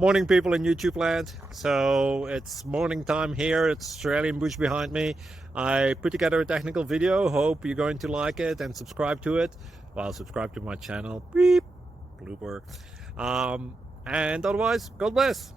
Morning, people in YouTube land. So it's morning time here. It's Australian bush behind me. I put together a technical video. Hope you're going to like it and subscribe to it. Well, subscribe to my channel. Beep. Blooper. And otherwise, God bless.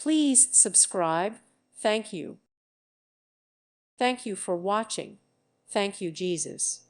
Please subscribe. Thank you. Thank you for watching. Thank you, Jesus.